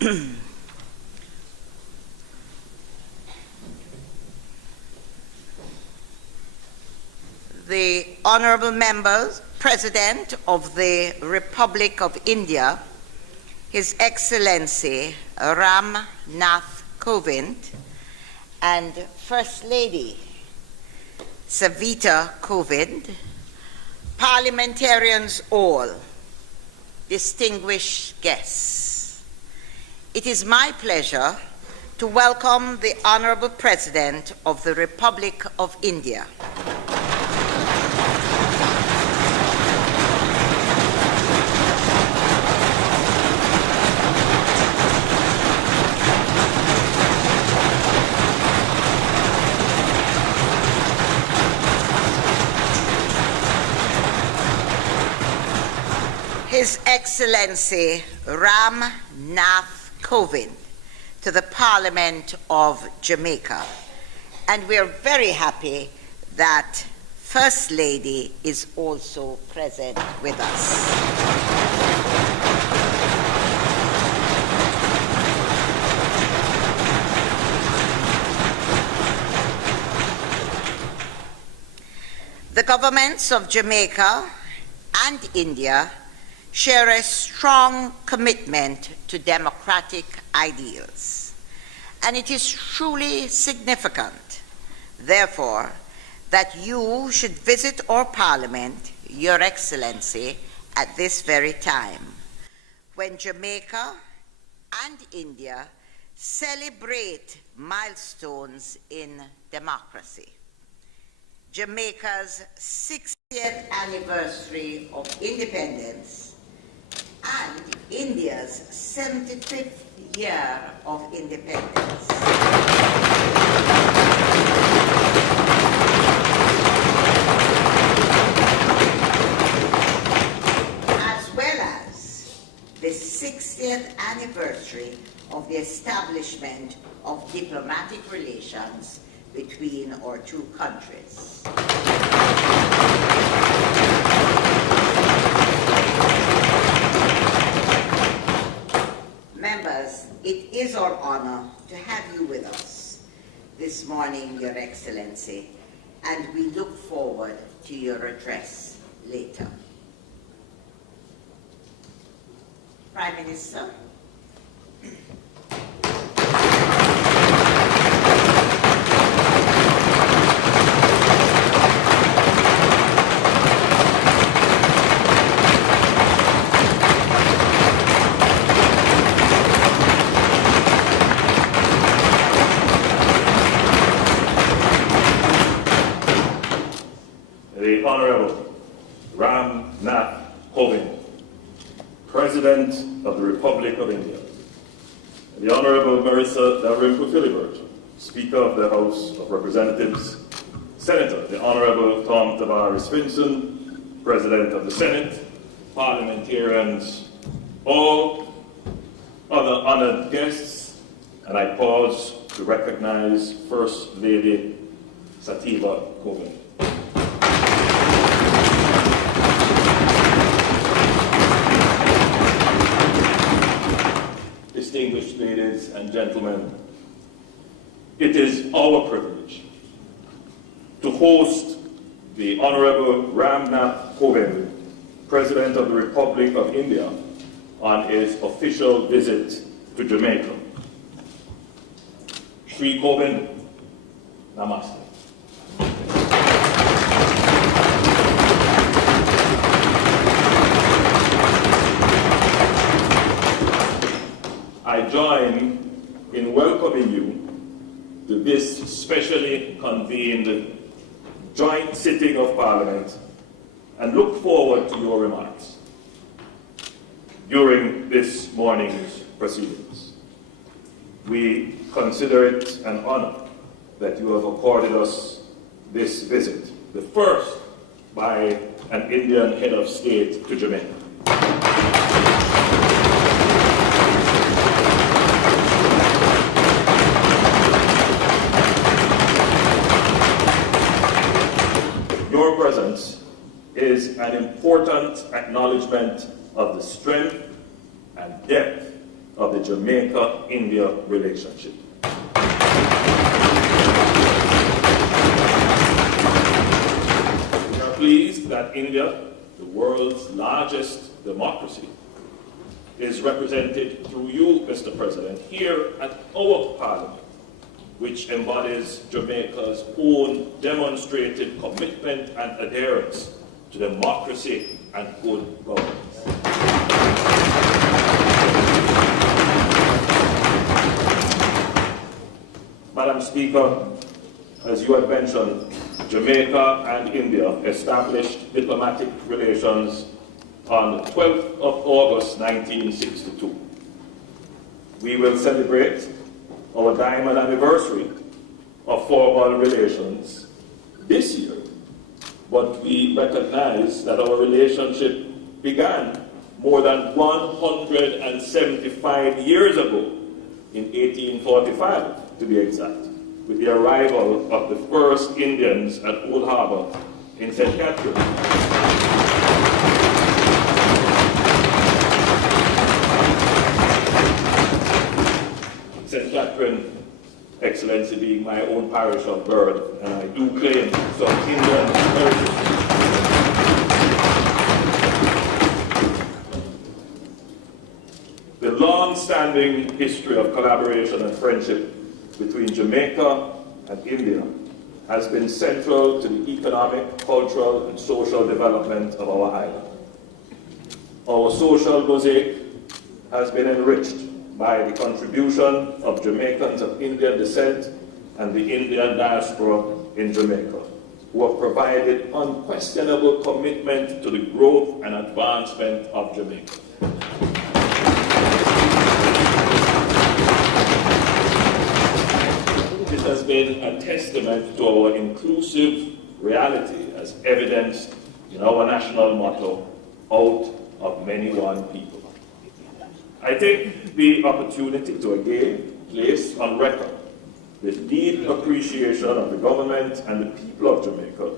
The Honorable Members, President of the Republic of India, His Excellency Ram Nath Kovind, and First Lady Savita Kovind, parliamentarians all, distinguished guests. It is my pleasure to welcome the Honorable President of the Republic of India. His Excellency Ram Nath Kovind to the Parliament of Jamaica. And we're very happy that First Lady is also present with us. The governments of Jamaica and India share a strong commitment to democratic ideals. And it is truly significant, therefore, that you should visit our Parliament, Your Excellency, at this very time, when Jamaica and India celebrate milestones in democracy. Jamaica's 60th anniversary of independence and India's 75th year of independence. As well as the 60th anniversary of the establishment of diplomatic relations between our two countries. Members, it is our honor to have you with us this morning, Your Excellency, and we look forward to your address later. Prime Minister. The Honorable Ram Nath Kovind, President of the Republic of India. The Honorable Marissa Dalrymple Philibert, Speaker of the House of Representatives. Senator, the Honorable Tom Tavares Finson, President of the Senate, parliamentarians, all other honored guests, and I pause to recognize First Lady Sativa Kovind. Distinguished ladies and gentlemen, it is our privilege to host the Honorable Ram Nath Kovind, President of the Republic of India, on his official visit to Jamaica. Shri Kovind, Namaste. I join in welcoming you to this specially convened joint sitting of Parliament and look forward to your remarks during this morning's proceedings. We consider it an honor that you have accorded us this visit, the first by an Indian head of state to Jamaica. Your presence is an important acknowledgement of the strength and depth of the Jamaica-India relationship. We are pleased that India, the world's largest democracy, is represented through you, Mr. President, here at our Parliament, which embodies Jamaica's own demonstrated commitment and adherence to democracy and good governance. Madam Speaker, as you had mentioned, Jamaica and India established diplomatic relations on the 12th of August 1962. We will celebrate our diamond anniversary of formal relations this year, but we recognize that our relationship began more than 175 years ago, in 1845 to be exact, with the arrival of the first Indians at Old Harbor in St. Catherine. St. Catherine, Excellency, being my own parish of birth, and I do claim some Indian heritage. The long-standing history of collaboration and friendship between Jamaica and India has been central to the economic, cultural, and social development of our island. Our social mosaic has been enriched by the contribution of Jamaicans of Indian descent and the Indian diaspora in Jamaica, who have provided unquestionable commitment to the growth and advancement of Jamaica. It has been a testament to our inclusive reality, as evidenced in our national motto, out of many one people. I take the opportunity to again place on record the deep appreciation of the government and the people of Jamaica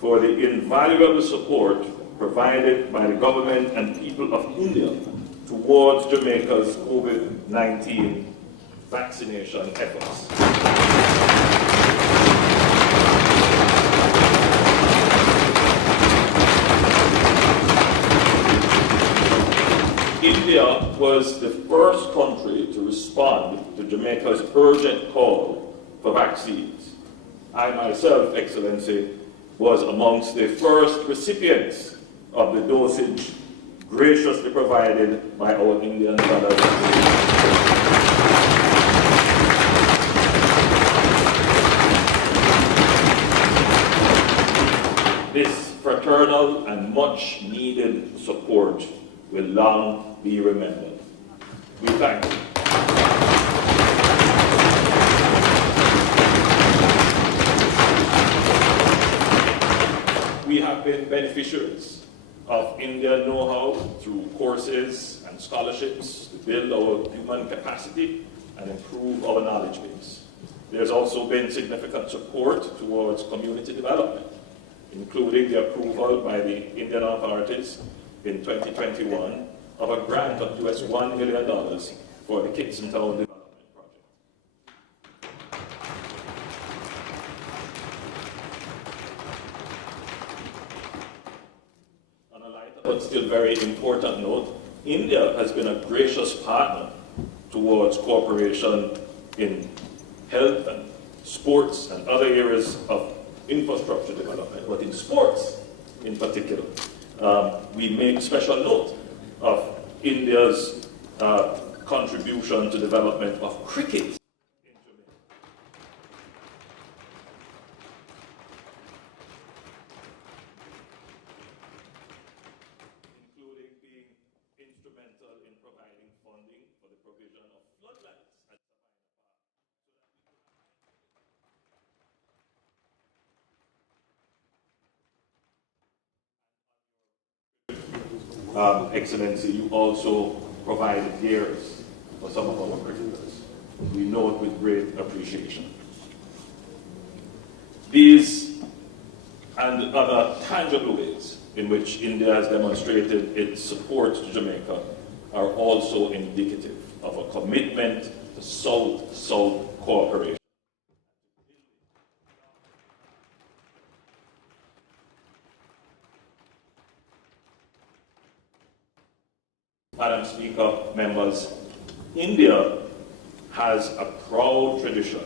for the invaluable support provided by the government and people of India towards Jamaica's COVID-19 vaccination efforts. India was the first country to respond to Jamaica's urgent call for vaccines. I myself, Excellency, was amongst the first recipients of the dosage graciously provided by our Indian brothers. This fraternal and much needed support will long be remembered. We thank you. We have been beneficiaries of Indian know-how through courses and scholarships to build our human capacity and improve our knowledge base. There's also been significant support towards community development, including the approval by the Indian authorities in 2021 of a grant of US $1 million for the Kingston Town Development Project. On a lighter but still very important note, India has been a gracious partner towards cooperation in health and sports and other areas of infrastructure development, but in sports in particular. We make special note of India's contribution to development of cricket in Jamaica. Including being instrumental in providing funding for the provision of floodlights at Excellency, you also provided gears for some of our cricketers. We note with great appreciation. These and other tangible ways in which India has demonstrated its support to Jamaica are also indicative of a commitment to South-South cooperation. Madam Speaker, members, India has a proud tradition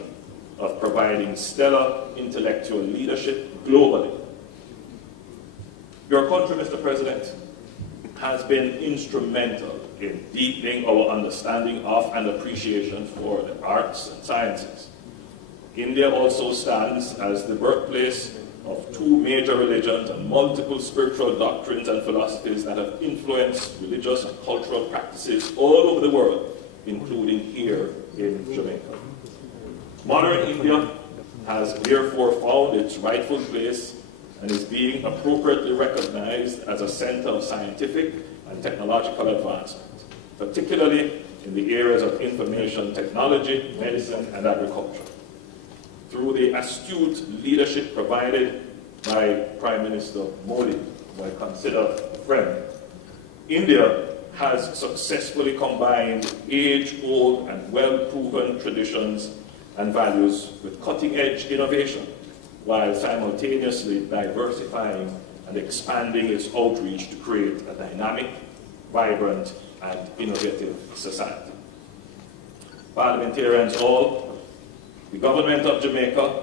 of providing stellar intellectual leadership globally. Your country, Mr. President, has been instrumental in deepening our understanding of and appreciation for the arts and sciences. India also stands as the birthplace of two major religions and multiple spiritual doctrines and philosophies that have influenced religious and cultural practices all over the world, including here in Jamaica. Modern India has therefore found its rightful place and is being appropriately recognized as a center of scientific and technological advancement, particularly in the areas of information technology, medicine, and agriculture. Through the astute leadership provided by Prime Minister Modi, who I consider a friend, India has successfully combined age-old and well-proven traditions and values with cutting-edge innovation, while simultaneously diversifying and expanding its outreach to create a dynamic, vibrant, and innovative society. Parliamentarians all, the government of Jamaica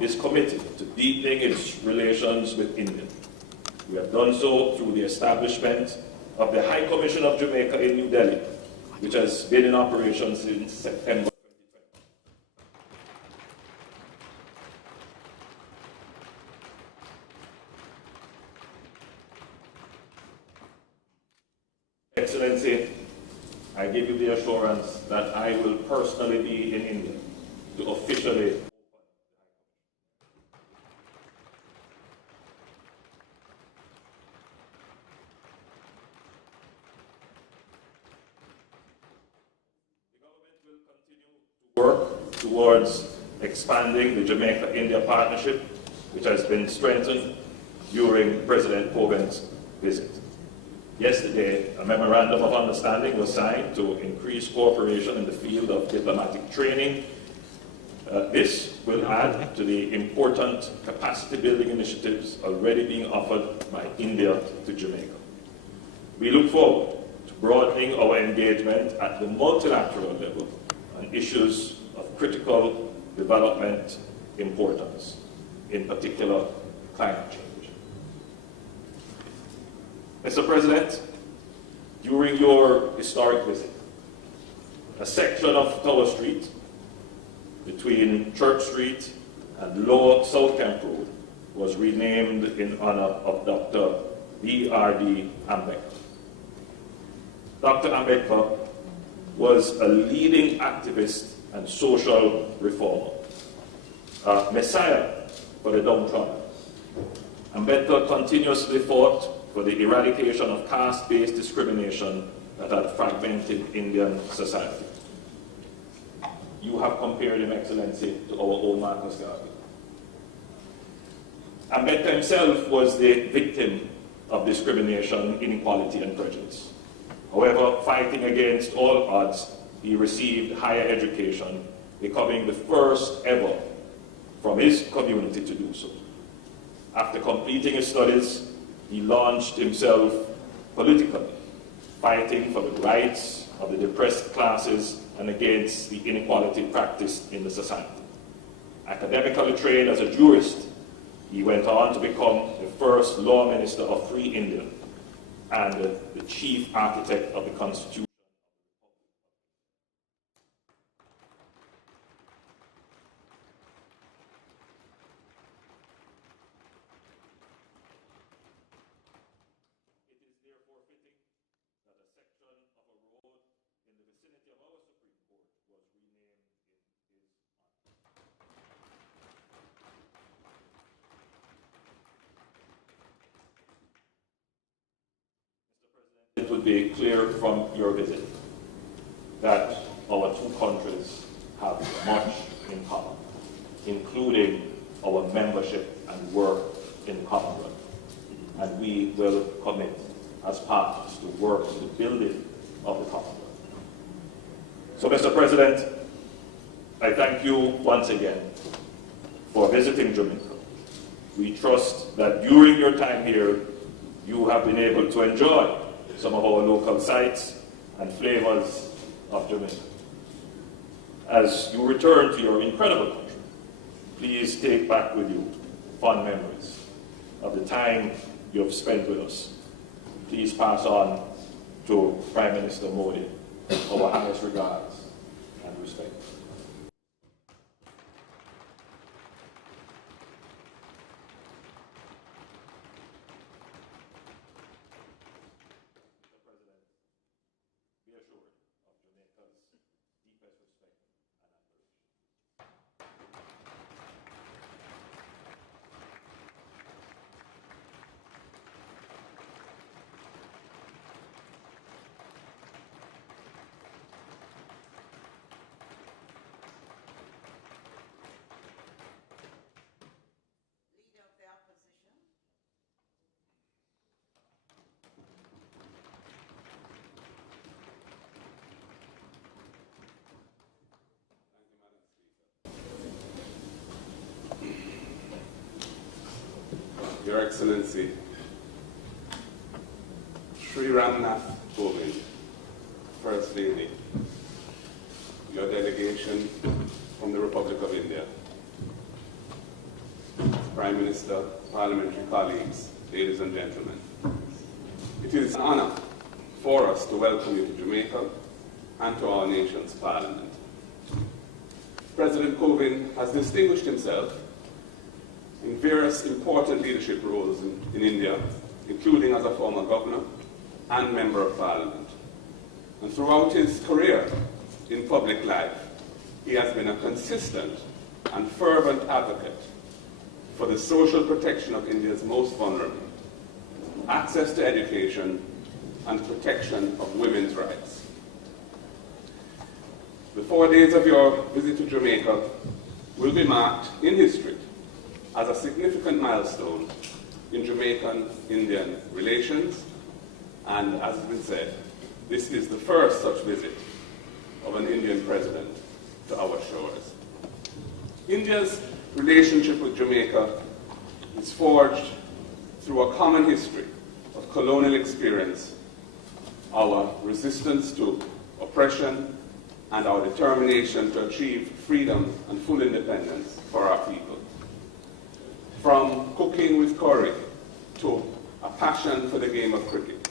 is committed to deepening its relations with India. We have done so through the establishment of the High Commission of Jamaica in New Delhi, which has been in operation since September 2020. Excellency, I give you the assurance that I will personally be in India to officially work towards expanding the Jamaica-India partnership, which has been strengthened during President Coven's visit. Yesterday, a memorandum of understanding was signed to increase cooperation in the field of diplomatic training. This will add to the important capacity-building initiatives already being offered by India to Jamaica. We look forward to broadening our engagement at the multilateral level on issues of critical development importance, in particular climate change. Mr. President, during your historic visit, a section of Tower Street between Church Street and Lower South Camp Road was renamed in honor of Dr. B.R.D. Ambedkar. Dr. Ambedkar was a leading activist and social reformer, a messiah for the downtrodden. Ambedkar continuously fought for the eradication of caste-based discrimination that had fragmented Indian society. You have compared him, Excellency, to our own Marcus Garvey. Ambedkar himself was the victim of discrimination, inequality, and prejudice. However, fighting against all odds, he received higher education, becoming the first ever from his community to do so. After completing his studies, he launched himself politically, fighting for the rights of the depressed classes and against the inequality practiced in the society. Academically trained as a jurist, he went on to become the first law minister of Free India and the chief architect of the Constitution. It is therefore fitting that a section of a road in the vicinity of our Supreme Court was renamed in his honor. It would be clear from your visit that our two countries have much in common, including our membership and work in the Commonwealth. And we will commit as partners to work to the building of the Commonwealth. So, Mr. President, I thank you once again for visiting Jamaica. We trust that during your time here, you have been able to enjoy some of our local sites and flavors of Jamaica. As you return to your incredible country, please take back with you fond memories of the time you have spent with us. Please pass on to Prime Minister Modi our highest regards and respect. Your Excellency, Sri Ramnath Kovind, First Lady, your delegation from the Republic of India, Prime Minister, parliamentary colleagues, ladies and gentlemen. It is an honor for us to welcome you to Jamaica and to our nation's parliament. President Kovind has distinguished himself in various important leadership roles in India, including as a former governor and member of parliament. And throughout his career in public life, he has been a consistent and fervent advocate for the social protection of India's most vulnerable, access to education, and protection of women's rights. The 4 days of your visit to Jamaica will be marked in history as a significant milestone in Jamaican-Indian relations, and as has been said, this is the first such visit of an Indian president to our shores. India's relationship with Jamaica is forged through a common history of colonial experience, our resistance to oppression, and our determination to achieve freedom and full independence for our people. From cooking with curry to a passion for the game of cricket,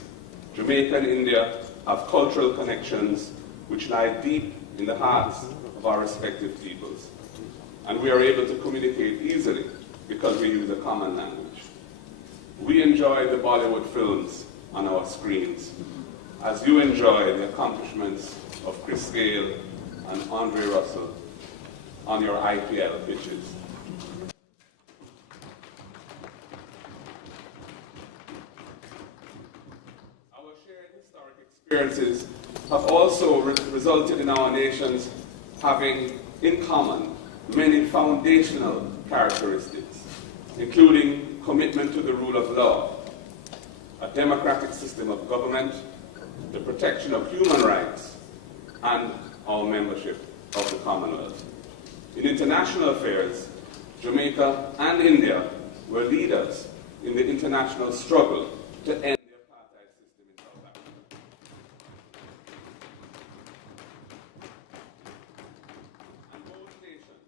Jamaica and India have cultural connections which lie deep in the hearts of our respective peoples. And we are able to communicate easily because we use a common language. We enjoy the Bollywood films on our screens, as you enjoy the accomplishments of Chris Gayle and Andre Russell on your IPL pitches. Our shared historic experiences have also resulted in our nations having in common many foundational characteristics, including commitment to the rule of law, a democratic system of government, the protection of human rights, and our membership of the Commonwealth. In international affairs, Jamaica and India were leaders in the international struggle to end the apartheid system in South Africa. And both nations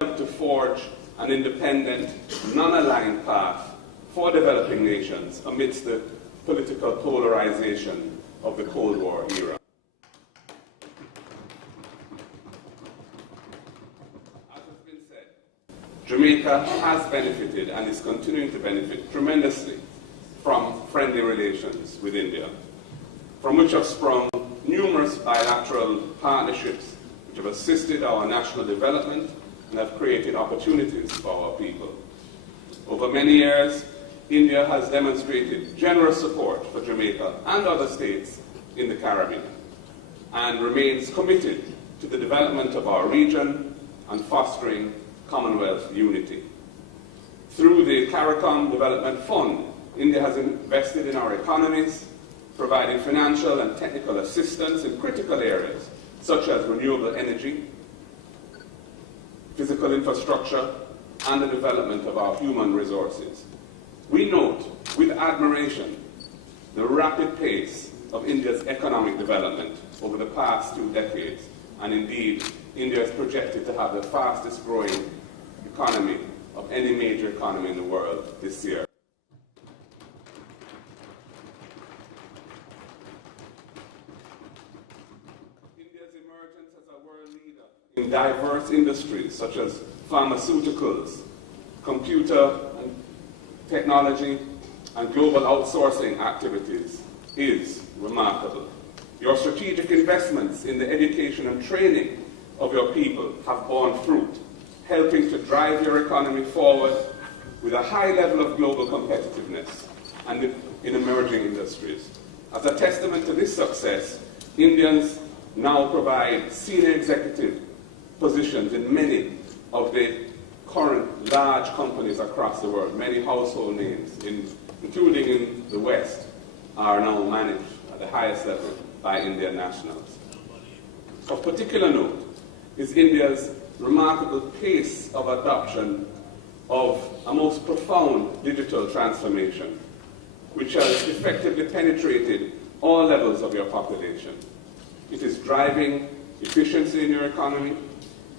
helped to forge an independent, non-aligned path for developing nations amidst the political polarization of the Cold War era. As has been said, Jamaica has benefited and is continuing to benefit tremendously from friendly relations with India, from which have sprung numerous bilateral partnerships which have assisted our national development and have created opportunities for our people. Over many years, India has demonstrated generous support for Jamaica and other states in the Caribbean and remains committed to the development of our region and fostering Commonwealth unity. Through the CARICOM Development Fund, India has invested in our economies, providing financial and technical assistance in critical areas such as renewable energy, physical infrastructure, and the development of our human resources. We note with admiration the rapid pace of India's economic development over the past 2 decades, and indeed, India is projected to have the fastest growing economy of any major economy in the world this year. India's emergence as a world leader in diverse industries such as pharmaceuticals, computer and technology, and global outsourcing activities is remarkable. Your strategic investments in the education and training of your people have borne fruit, helping to drive your economy forward with a high level of global competitiveness and in emerging industries. As a testament to this success, Indians now provide senior executive positions in many of the current large companies across the world. Many household names, including in the West, are now managed at the highest level by Indian nationals. Of particular note is India's remarkable pace of adoption of a most profound digital transformation, which has effectively penetrated all levels of your population. It is driving efficiency in your economy,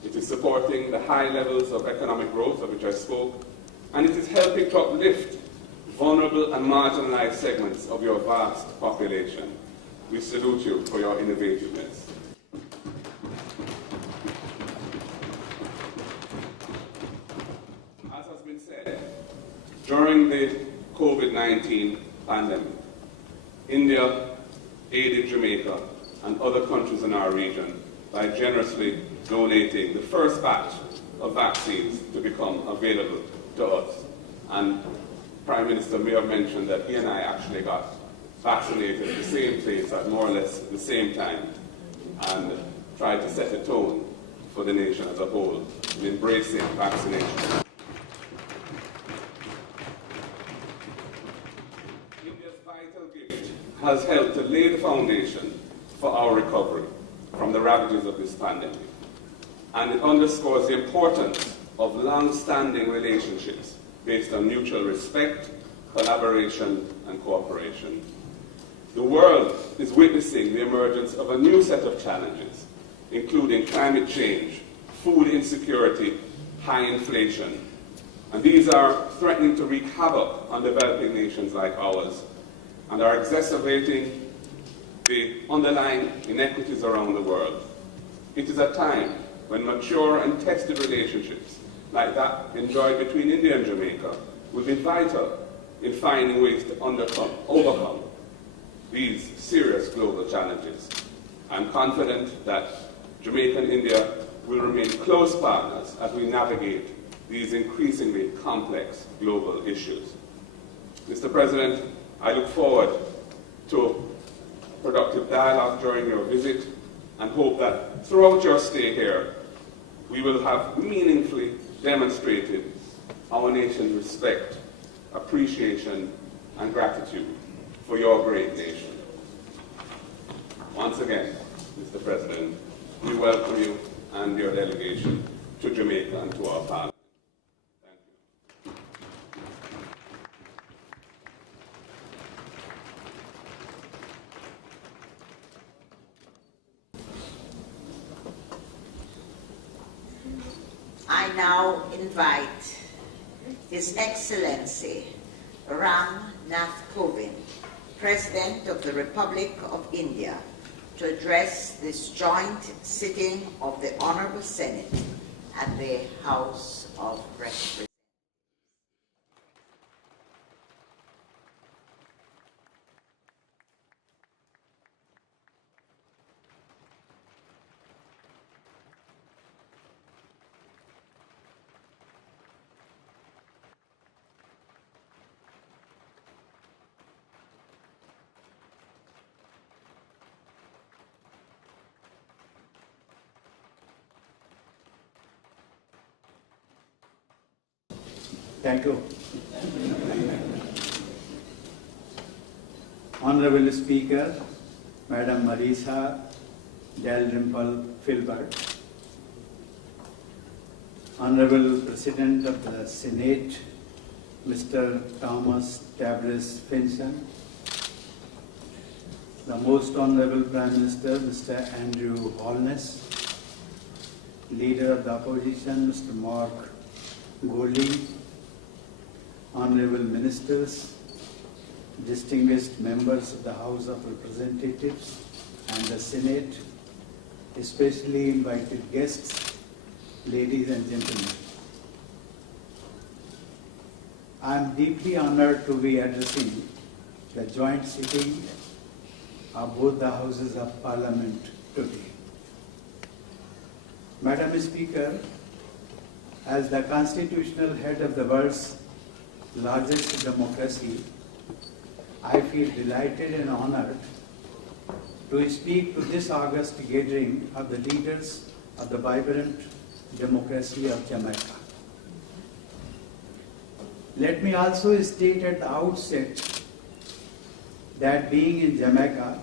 it is supporting the high levels of economic growth of which I spoke, and it is helping to uplift vulnerable and marginalized segments of your vast population. We salute you for your innovativeness. As has been said, during the COVID-19 pandemic, India aided Jamaica and other countries in our region by generously donating the first batch of vaccines to become available to us. And Prime Minister may have mentioned that he and I actually got vaccinated at the same place at more or less the same time, and tried to set a tone for the nation as a whole in embracing vaccination. India's vital gift has helped to lay the foundation for our recovery from the ravages of this pandemic, and it underscores the importance of long-standing relationships based on mutual respect, collaboration, and cooperation. The world is witnessing the emergence of a new set of challenges, including climate change, food insecurity, high inflation, and these are threatening to wreak havoc on developing nations like ours and are exacerbating the underlying inequities around the world. It is a time when mature and tested relationships like that enjoyed between India and Jamaica will be vital in finding ways to overcome these serious global challenges. I'm confident that Jamaica and India will remain close partners as we navigate these increasingly complex global issues. Mr. President, I look forward to productive dialogue during your visit and hope that throughout your stay here, we will have meaningfully demonstrated our nation's respect, appreciation, and gratitude for your great nation. Once again, Mr. President, we welcome you and your delegation to Jamaica and to our Parliament. Thank you. I now invite His Excellency Ram Nath Kovind, President of the Republic of India, to address this joint sitting of the Honorable Senate and the House of Representatives. Thank you. Honorable Speaker, Madam Marisa, Dalrymple Filbert, Honorable President of the Senate, Mr. Thomas Tabris Finson, the Most Honorable Prime Minister, Mr. Andrew Holness, Leader of the Opposition, Mr. Mark Golding, Honorable Ministers, distinguished members of the House of Representatives and the Senate, especially invited guests, ladies and gentlemen. I am deeply honored to be addressing the joint sitting of both the Houses of Parliament today. Madam Speaker, as the constitutional head of the world's largest democracy, I feel delighted and honored to speak to this august gathering of the leaders of the vibrant democracy of Jamaica. Let me also state at the outset that being in Jamaica,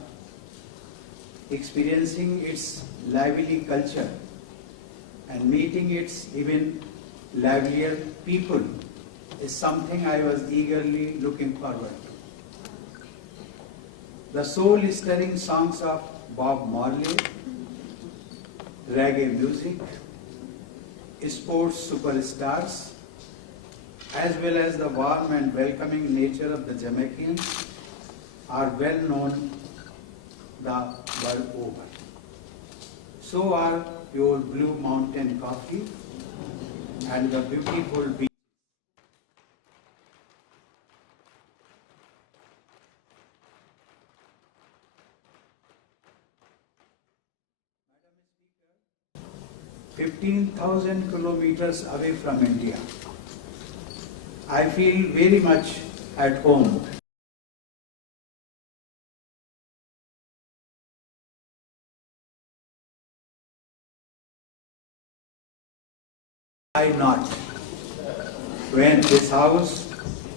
experiencing its lively culture and meeting its even livelier people is something I was eagerly looking forward to. The soul-stirring songs of Bob Marley, reggae music, sports superstars, as well as the warm and welcoming nature of the Jamaicans are well known the world over. So are your Blue Mountain coffee and the beautiful beach. Madam Speaker, 15,000 kilometers away from India, I feel very much at home. Why not? When this House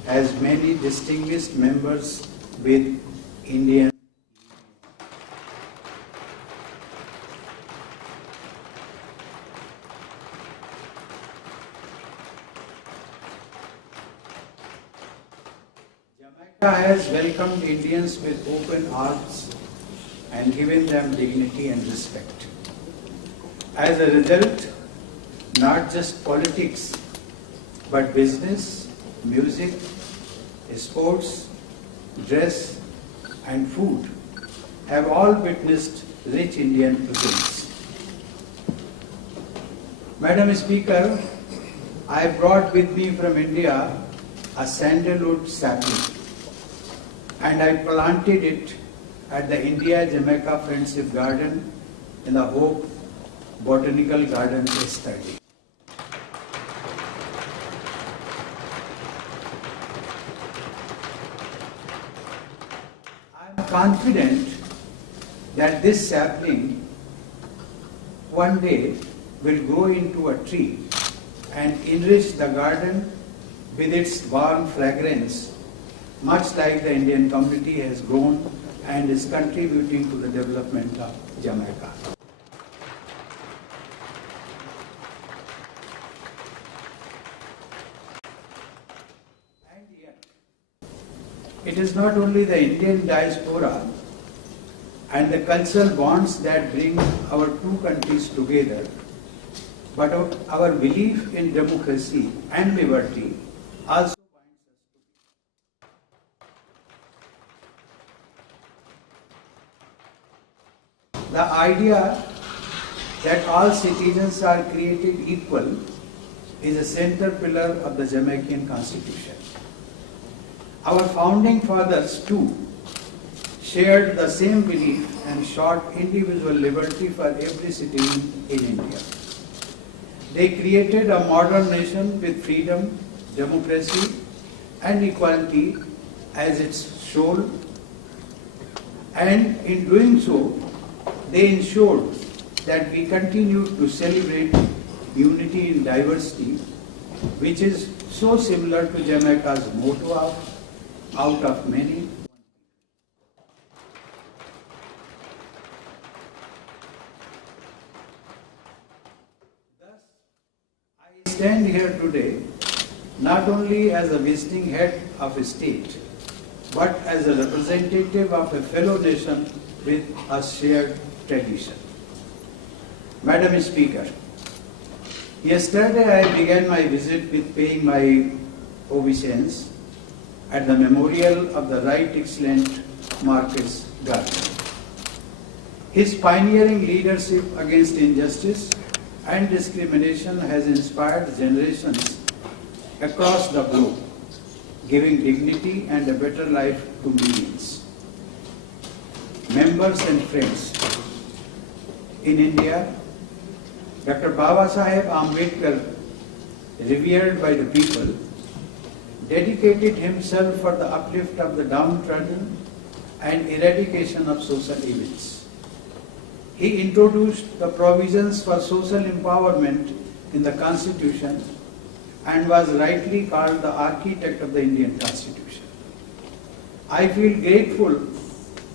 has many distinguished members with Indian. Jamaica has welcomed Indians with open arms and given them dignity and respect. As a result, not just politics, but business, music, sports, dress, and food have all witnessed rich Indian presence. Madam Speaker, I brought with me from India a sandalwood sapling and I planted it at the India-Jamaica Friendship Garden in the Hope Botanical Garden yesterday. I am confident that this sapling one day will grow into a tree and enrich the garden with its warm fragrance, much like the Indian community has grown and is contributing to the development of Jamaica. And yet, it is not only the Indian diaspora and the cultural bonds that bring our two countries together, but our belief in democracy and liberty also binds us together. The idea that all citizens are created equal is a center pillar of the Jamaican Constitution. Our founding fathers too shared the same belief and sought individual liberty for every citizen in India. They created a modern nation with freedom, democracy, and equality as its soul, and in doing so, they ensured that we continue to celebrate unity in diversity, which is so similar to Jamaica's motto of out of many. stand here today not only as a visiting head of a state, but as a representative of a fellow nation with a shared tradition. Madam Speaker, yesterday I began my visit with paying my obeisance at the memorial of the Right Excellent Marcus Garvey. His pioneering leadership against injustice and discrimination has inspired generations across the globe, giving dignity and a better life to millions. Members and friends, in India, Dr. Babasaheb Ambedkar, revered by the people, dedicated himself for the uplift of the downtrodden and eradication of social evils. He introduced the provisions for social empowerment in the Constitution and was rightly called the architect of the Indian Constitution. I feel grateful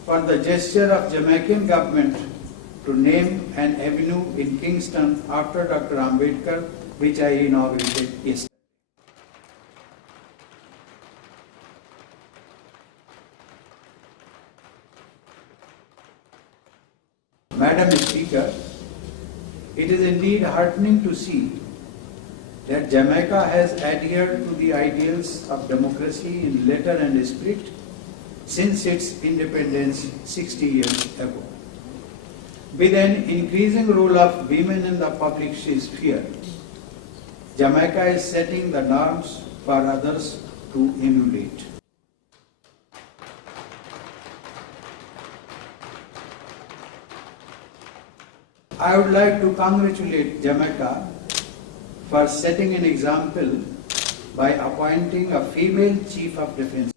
for the gesture of Jamaican government to name an avenue in Kingston after Dr. Ambedkar, which I inaugurated yesterday. Madam Speaker, it is indeed heartening to see that Jamaica has adhered to the ideals of democracy in letter and spirit since its independence 60 years ago. With an increasing role of women in the public sphere, Jamaica is setting the norms for others to emulate. I would like to congratulate Jamaica for setting an example by appointing a female Chief of Defence.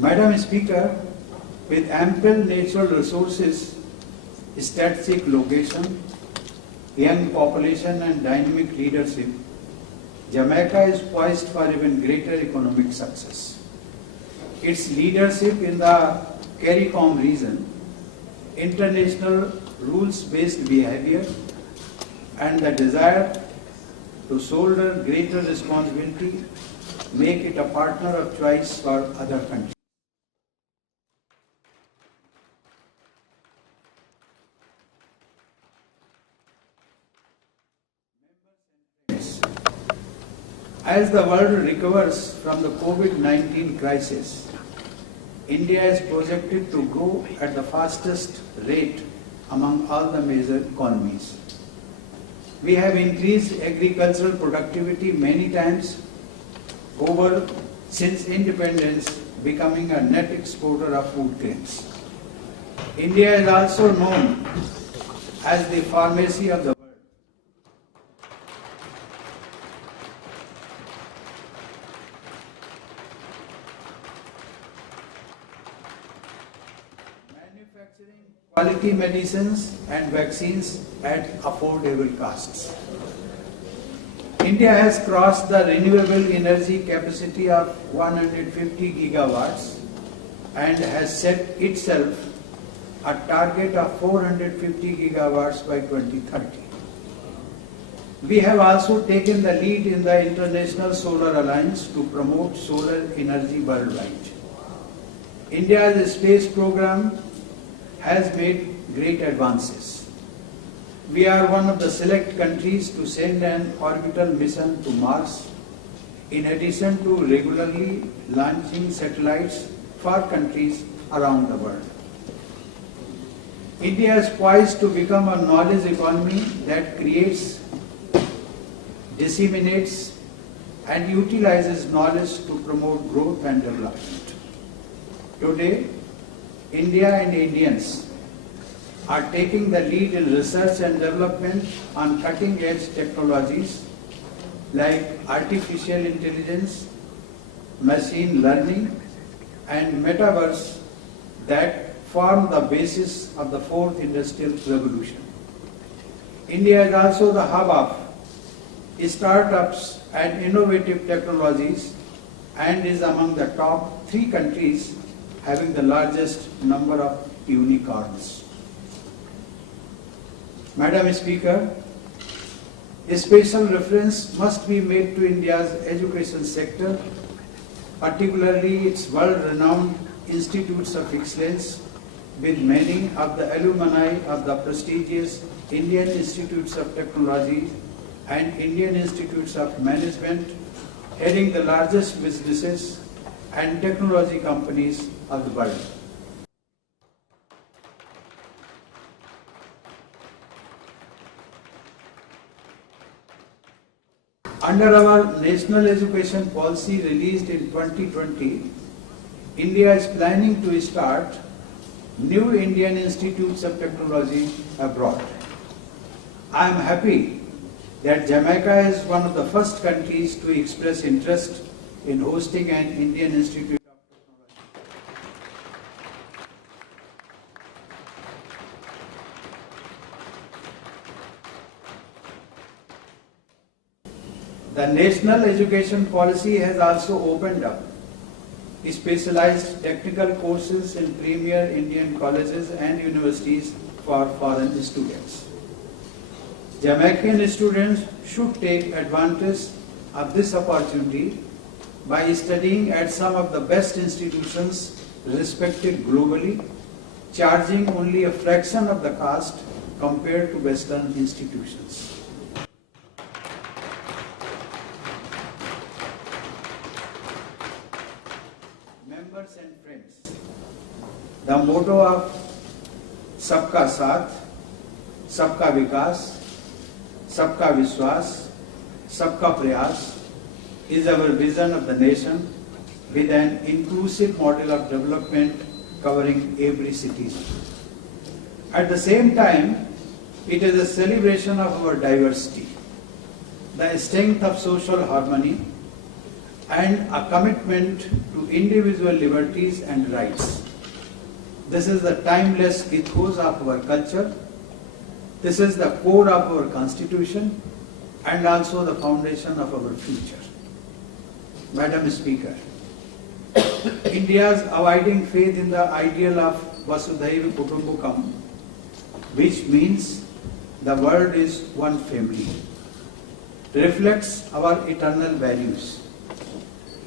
Madam Speaker, with ample natural resources, strategic location, young population and dynamic leadership, Jamaica is poised for even greater economic success. Its leadership in the CARICOM region, international rules-based behavior, and the desire to shoulder greater responsibility make it a partner of choice for other countries. As the world recovers from the COVID-19 crisis, India is projected to grow at the fastest rate among all the major economies. We have increased agricultural productivity many times over since independence, becoming a net exporter of food grains. India is also known as the pharmacy of the world. Manufacturing quality medicines and vaccines at affordable costs. India has crossed the renewable energy capacity of 150 gigawatts and has set itself a target of 450 gigawatts by 2030. We have also taken the lead in the International Solar Alliance to promote solar energy worldwide. India's space program has made great advances. We are one of the select countries to send an orbital mission to Mars, in addition to regularly launching satellites for countries around the world. India is poised to become a knowledge economy that creates, disseminates, and utilizes knowledge to promote growth and development. Today, India and Indians are taking the lead in research and development on cutting-edge technologies like artificial intelligence, machine learning, and metaverse that formed the basis of the fourth industrial revolution. India is also the hub of startups and innovative technologies and is among the top 3 countries having the largest number of unicorns. Madam Speaker, a special reference must be made to India's education sector, particularly its world-renowned institutes of excellence, with many of the alumni of the prestigious Indian Institutes of Technology and Indian Institutes of Management heading the largest businesses and technology companies of the world. Under our National Education Policy released in 2020, India is planning to start new Indian Institutes of Technology abroad. I am happy that Jamaica is one of the first countries to express interest in hosting an Indian Institute of Technology. The National Education Policy has also opened up specialized technical courses in premier Indian colleges and universities for foreign students. Jamaican students should take advantage of this opportunity by studying at some of the best institutions respected globally, charging only a fraction of the cost compared to Western institutions. Members and friends, the motto of Sabka Saath, Sabka Vikas, Sabka Vishwas, Sabka Prayas is our vision of the nation with an inclusive model of development covering every citizen. At the same time, it is a celebration of our diversity, the strength of social harmony, and a commitment to individual liberties and rights. This is the timeless ethos of our culture. This is the core of our constitution and also the foundation of our future. Madam Speaker, India's abiding faith in the ideal of Vasudhaiva Kutumbakam, which means the world is one family, reflects our eternal values.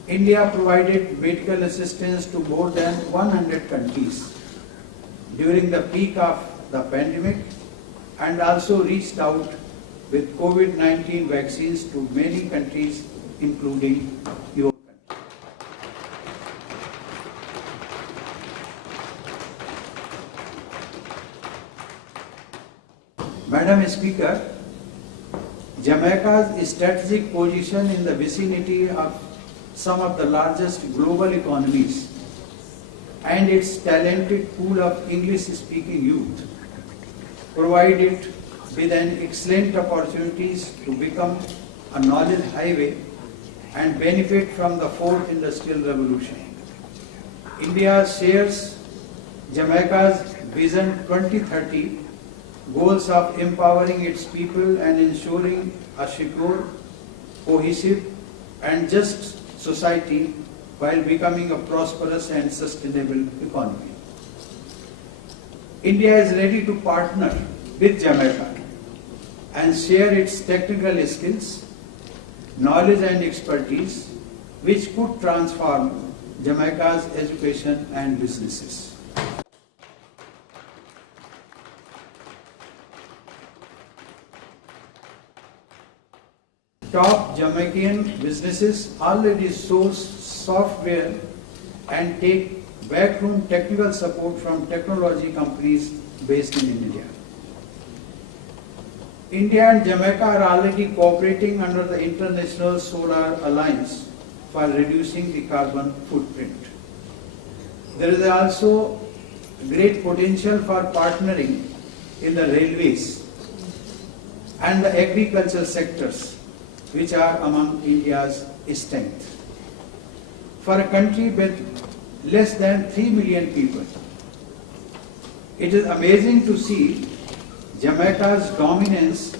India provided medical assistance to more than 100 countries during the peak of the pandemic and also reached out with COVID-19 vaccines to many countries, including your country. Madam Speaker, Jamaica's strategic position in the vicinity of some of the largest global economies and its talented pool of English-speaking youth provide it with an excellent opportunities to become a knowledge highway and benefit from the fourth industrial revolution. India shares Jamaica's Vision 2030 goals of empowering its people and ensuring a secure, cohesive and just society while becoming a prosperous and sustainable economy. India is ready to partner with Jamaica and share its technical skills, knowledge and expertise which could transform Jamaica's education and businesses. Top Jamaican businesses already source software and take backroom technical support from technology companies based in India. India and Jamaica are already cooperating under the International Solar Alliance for reducing the carbon footprint. There is also great potential for partnering in the railways and the agricultural sectors, which are among India's strength. For a country with less than 3 million people, It is amazing to see Jamaica's dominance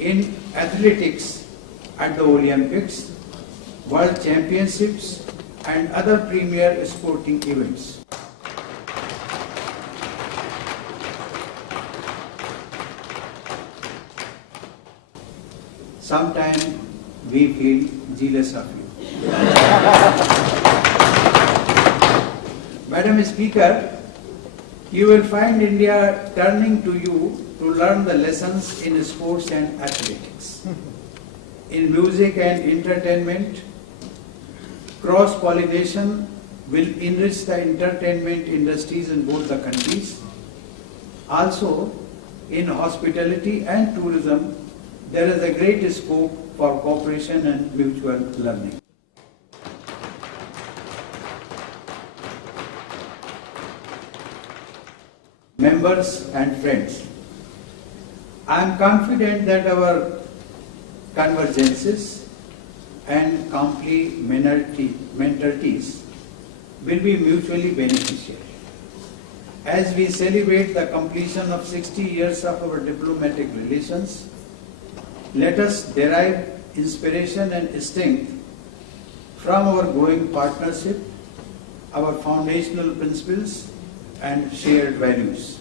in athletics at the Olympics, World Championships, and other premier sporting events. Sometimes we feel jealous of you. Madam Speaker, you will find India turning to you to learn the lessons in sports and athletics. In music and entertainment, cross-pollination will enrich the entertainment industries in both the countries. Also, in hospitality and tourism, there is a great scope for cooperation and mutual learning. Members and friends, I am confident that our convergences and complementarities will be mutually beneficial. As we celebrate the completion of 60 years of our diplomatic relations, let us derive inspiration and strength from our growing partnership, our foundational principles, and shared values.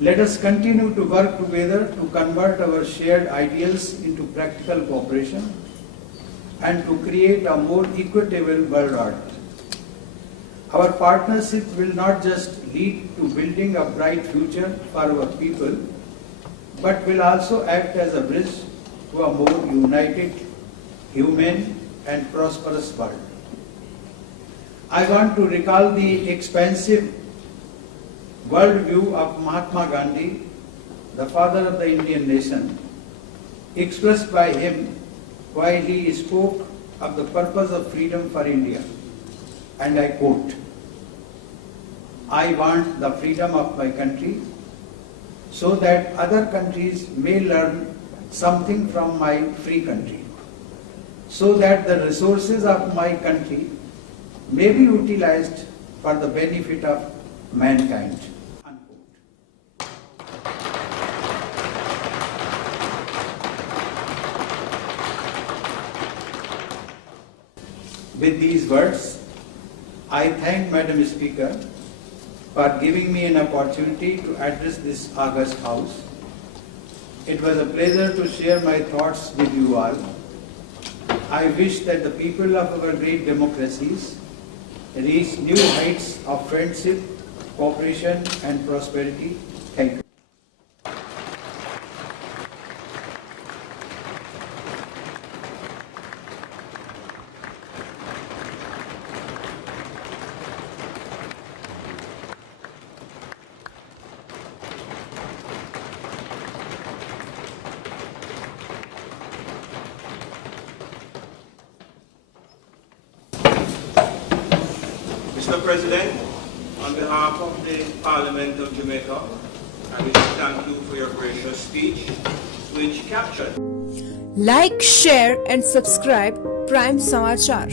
Let us continue to work together to convert our shared ideals into practical cooperation and to create a more equitable world order. Our partnership will not just lead to building a bright future for our people, but will also act as a bridge to a more united, humane, and prosperous world. I want to recall the expansive worldview of Mahatma Gandhi, the father of the Indian nation, expressed by him while he spoke of the purpose of freedom for India. And I quote, "I want the freedom of my country so that other countries may learn something from my free country, so that the resources of my country may be utilized for the benefit of mankind." Unquote. With these words, I thank Madam Speaker for giving me an opportunity to address this august House. It was a pleasure to share my thoughts with you all. I wish that the people of our great democracies reach new heights of friendship, cooperation, and prosperity. Thank you. Mr. President, on behalf of the Parliament of Jamaica, I wish to thank you for your gracious speech, which captured. Like, share and subscribe Prime Samachar.